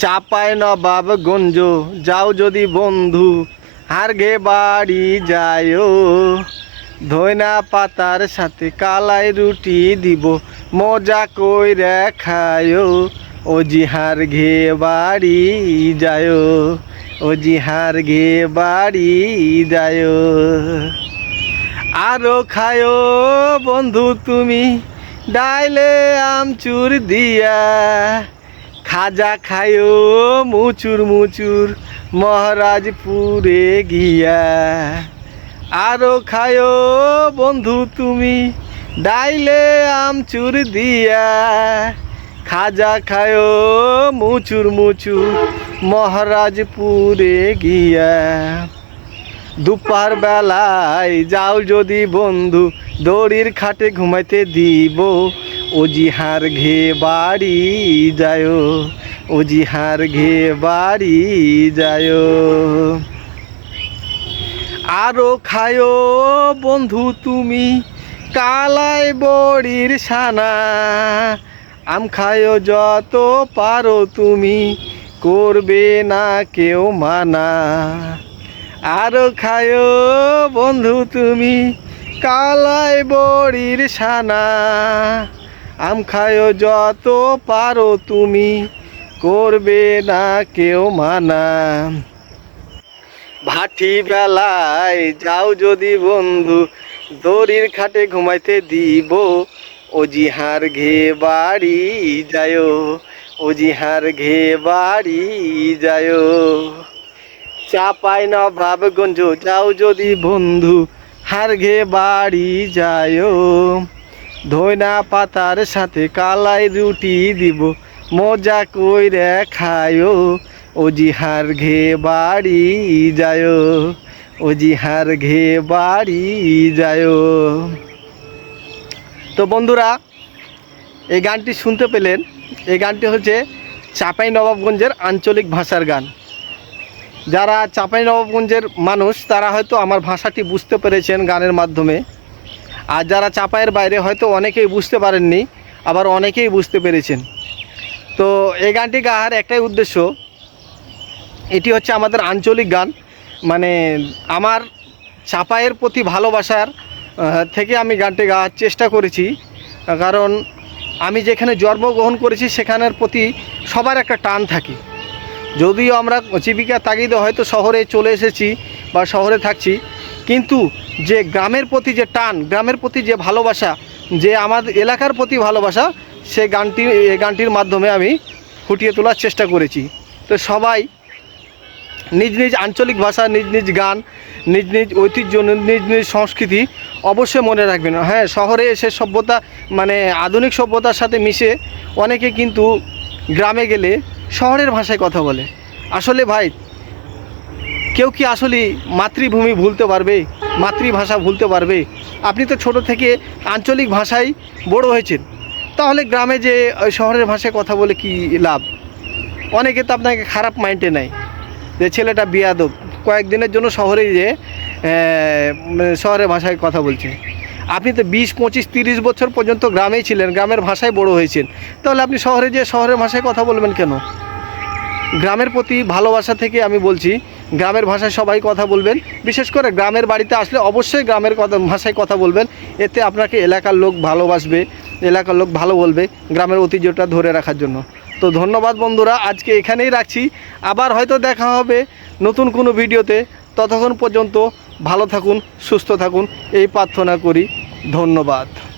চাপায় নবাব গঞ্জ, যাও যদি বন্ধু হার গে বাড়ি যায়ও ধইনা পাতার সাথে কালাই রুটি দিব, মজা কইরা খায়ও ও জিহার ঘে বাড়ি যায়ও ও জিহার ঘে বাড়ি যায়ও আরও খায়ো বন্ধু তুমি, ডাইলে আমচুর দিয়া। খাজা খায়ো মুচুর মুচুর মহারাজপুরে গিয়া। আরও খায়ো বন্ধু তুমি, ডাইলে আমচুর দিয়া। খাজা খায়ো মুচুর মুচুর মহারাজপুরে গিয়া। দুপার বেলায় যাও যদি বন্ধু, দড়ির খাটে ঘুমাইতে দিব। ও জিহার ঘে বাড়ি যায় ও জিহার ঘে বাড়ি যায়। আরও খায়ো বন্ধু তুমি কালাই বড়ির সানা। আম খায়ো যত পারো তুমি, করবে না কেউ মানা। আরও খায়ো বন্ধু তুমি কালাই বড়ির সানা। আম খায়ো যত পারো তুমি, করবে না কেউ মানা। ভাটি বেলায় যাও যদি বন্ধু, দড়ির খাটে ঘুমাইতে দিব। ও জিহার ঘে বাড়ি যায় ও জিহার ঘে বাড়ি যায়। চাপাই না ভাবগঞ্জ যাও যদি বন্ধু, হার ঘে বাড়ি যায়। ধইনা পাতার সাথে কালাই রুটি দিব। মজা কইরে খায়ো ও জিহার ঘে বাড়ি যায় ও জিহার ঘে বাড়ি যায়। তো বন্ধুরা, এই গানটি শুনতে পেলেন। এই গানটি হচ্ছে চাপাই নবাবগঞ্জের আঞ্চলিক ভাষার গান। যারা চাপাই নবাবগঞ্জের মানুষ, তারা হয়তো আমার ভাষাটি বুঝতে পেরেছেন গানের মাধ্যমে। আর যারা চাপাইয়ের বাইরে হয়তো অনেকেই বুঝতে পারেননি, আবার অনেকেই বুঝতে পেরেছেন। তো এই গানটি গাওয়ার একটাই উদ্দেশ্য, এটি হচ্ছে আমাদের আঞ্চলিক গান। মানে আমার চাপাইয়ের প্রতি ভালোবাসার থেকে আমি গানটি গাওয়ার চেষ্টা করেছি। কারণ আমি যেখানে জন্মগ্রহণ করেছি, সেখানের প্রতি সবার একটা টান থাকে। যদিও আমরা জীবিকা তাগিদে হয়তো শহরে চলে এসেছি বা শহরে থাকছি কিন্তু যে গ্রামের প্রতি যে টান, গ্রামের প্রতি যে ভালোবাসা, যে আমাদের এলাকার প্রতি ভালোবাসা, সে গানটি এই গানটির মাধ্যমে আমি ফুটিয়ে তোলার চেষ্টা করেছি। তো সবাই নিজ নিজ আঞ্চলিক ভাষা, নিজ নিজ গান, নিজ নিজ ঐতিহ্য, নিজ নিজ সংস্কৃতি অবশ্যই মনে রাখবেন। হ্যাঁ শহরে এসে সভ্যতা মানে আধুনিক সভ্যতার সাথে মিশে অনেকে কিন্তু গ্রামে গেলে শহরের ভাষায় কথা বলে। আসলে ভাই কেউ কি আসলে মাতৃভূমি ভুলতে পারবে? মাতৃভাষা ভুলতে পারবে? আপনি তো ছোট থেকে আঞ্চলিক ভাষায় বড় হয়েছেন। তাহলে গ্রামে যে শহরের ভাষায় কথা বলে কি লাভ? অনেকে তো আপনাকে খারাপ মাইন্ডে নেয়। যে ছেলেটা বিয়াদব। কয়েকদিনের জন্য শহরে যে শহরের ভাষায় কথা বলছে। আপনি তো বিশ, পঁচিশ, তিরিশ বছর পর্যন্ত গ্রামেই ছিলেন, গ্রামের ভাষায় বড় হয়েছেন। তাহলে আপনি শহরে যে, শহরের ভাষায় কথা বলবেন কেন? গ্রামের প্রতি ভালোবাসা থেকে আমি বলছি, গ্রামের ভাষায় সবাই কথা বলবেন। বিশেষ করে গ্রামের বাড়িতে আসলে অবশ্যই গ্রামের কথা ভাষায় কথা বলবেন। এতে আপনাকে এলাকার লোক ভালোবাসবে, এলাকার লোক ভালো বলবে গ্রামের ঐতিহ্যটা ধরে রাখার জন্য। তো ধন্যবাদ বন্ধুরা, আজকে এখানেই রাখছি। আবার হয়তো দেখা হবে নতুন কোনো ভিডিওতে। ততক্ষণ পর্যন্ত ভালো থাকুন, সুস্থ থাকুন। এই প্রার্থনা করি। ধন্যবাদ।